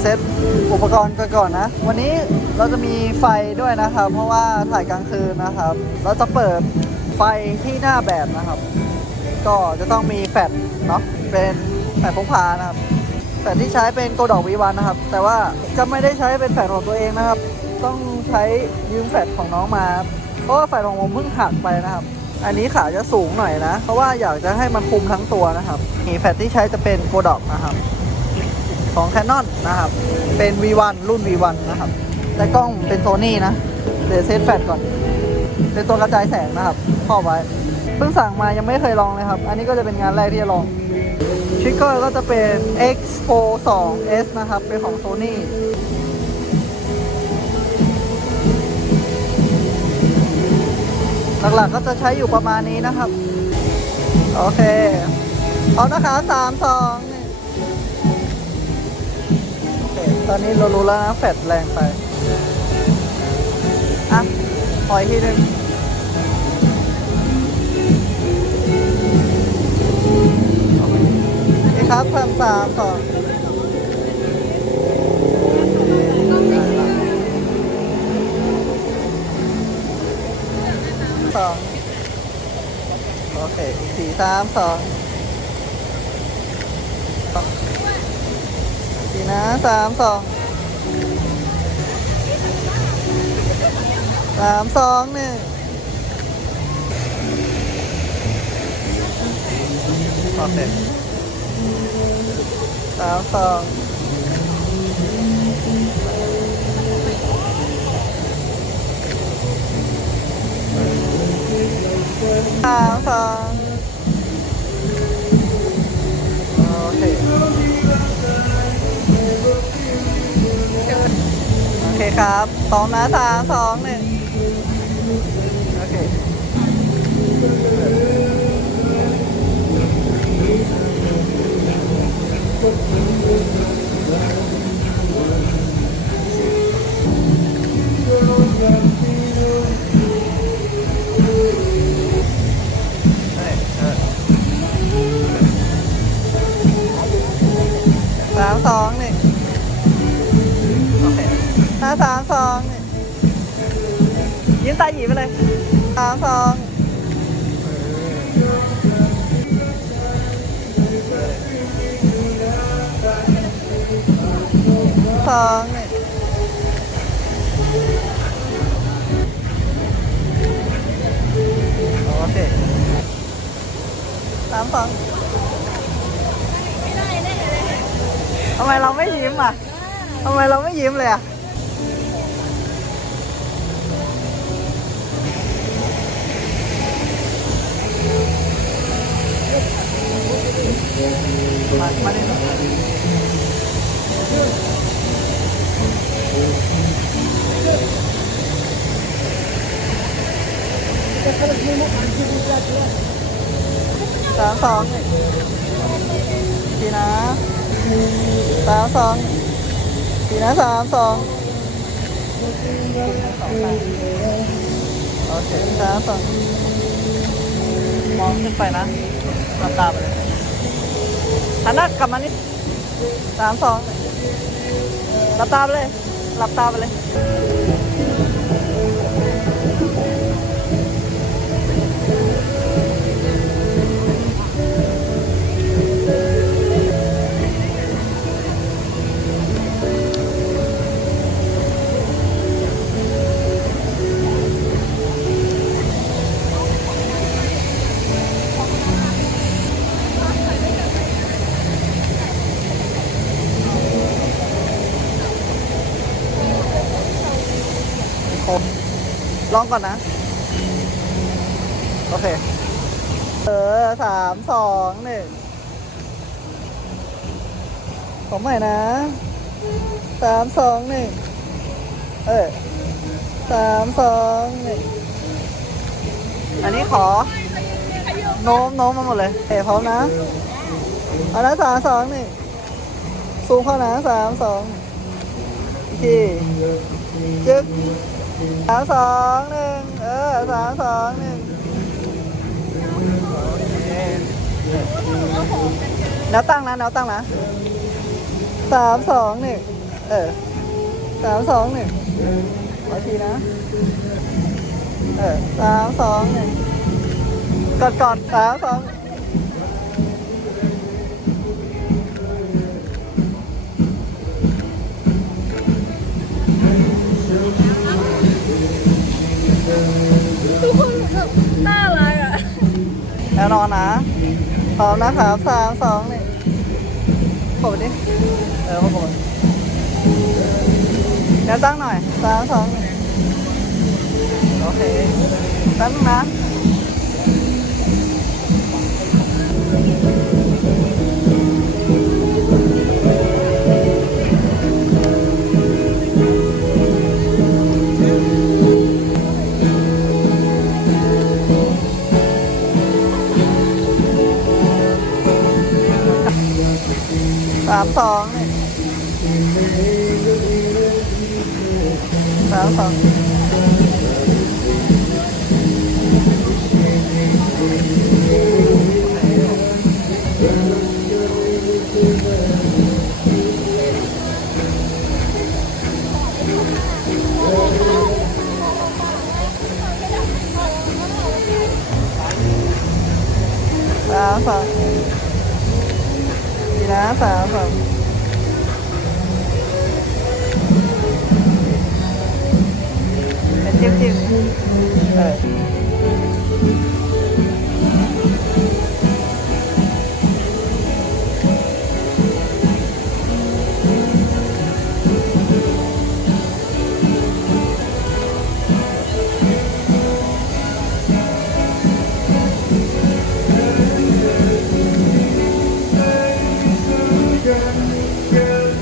เซตอุปกรณ์กันก่อนนะ วันนี้เราจะมีไฟด้วยนะครับ เพราะว่าถ่ายกลางคืนนะครับ เราจะเปิดไฟที่หน้าแบบนะครับ ก็จะต้องมีแฟลชเนาะเป็นแฟลชพกพานะครับแฟลชที่ใช้เป็นโกดอกวีวันนะครับ แต่ว่าจะไม่ได้ใช้เป็นแฟลชของตัวเองนะครับ ต้องใช้ยืมแฟลชของน้องมาครับเพราะว่าแฟลชของผมเพิ่งหักไปนะครับอันนี้ขาจะสูงหน่อยนะ เพราะว่าอยากจะให้มันคุมทั้งตัวนะครับ มีแฟลชที่ใช้จะเป็นโกดอกนะครับ ของ Canon นะครับ เป็น V1 รุ่น V1 นะครับ แต่กล้องเป็นโซนี่นะ เดี๋ยวเซตแฟลชก่อน เป็นตัวกระจายแสงนะครับครอบไว้ เพิ่งสั่งมายังไม่เคยลองเลยครับ อันนี้ก็จะเป็นงานแรกที่จะลองทริกเกอร์ก็จะเป็น Expo 2S นะครับ เป็นของ Sony หลักๆก็จะใช้อยู่ประมาณนี้นะครับ โอเค เอานะคะสามสอง ตอนนี้เรารู้แล้วนะแฟดแรงไป อะขออีกทีหนึ่งโอเครับทำสามสองสองโอเคสี่สามสอง นะสามสองสามสองหนึ่งโอเคสามสองสามสอง เคครับสองนะสามสองหนึ่งโอเคสามสองหนึ่ง ห้าสามสองยิ้มตาหยีไปเลยสามสองสองหนึ่งโอเคสามสองทำไมเราไม่ยิ้มอะทำไมเราไม่ยิ้มเลยอะ สามสองดีนะสามสองสี่นะสามสองโอเคสามสองมองขึ้นไปนะหลับตาไปเลย หันหน้ากลับมานี่สามสองหลับตาไปเลย หลับตาไปเลย โอ้ลองก่อนนะ โอเค เออสามสองหนึ่งผมใหม่นะสามสองหนึ่งเออสามสองหนึ่งอันนี้ขอ โน้มโน้มมาหมดเลยเอ๋พร้อมนะเอานะสามสองหนึ่งซูมเข้านะสามสองอีกทีจึ๊ก สามสองหนึ่งเออสามสองหนึ่งเคแนวตั้งนะแนวตั้งนะสามสองหนึ่งเออสามสองหนึ่งขอทีนะ เออสามสองหนึ่งกดก่อนสามสอง น่นอนะ พร้อมนะครับสามสองหนึ่งกดไปดิ เออมากดเดี๋ยวตั้งหน่อยสามสองหนึ่งโอเคตั้งนะามสองหนึ่งสามสองสามสอง ดีนะสาม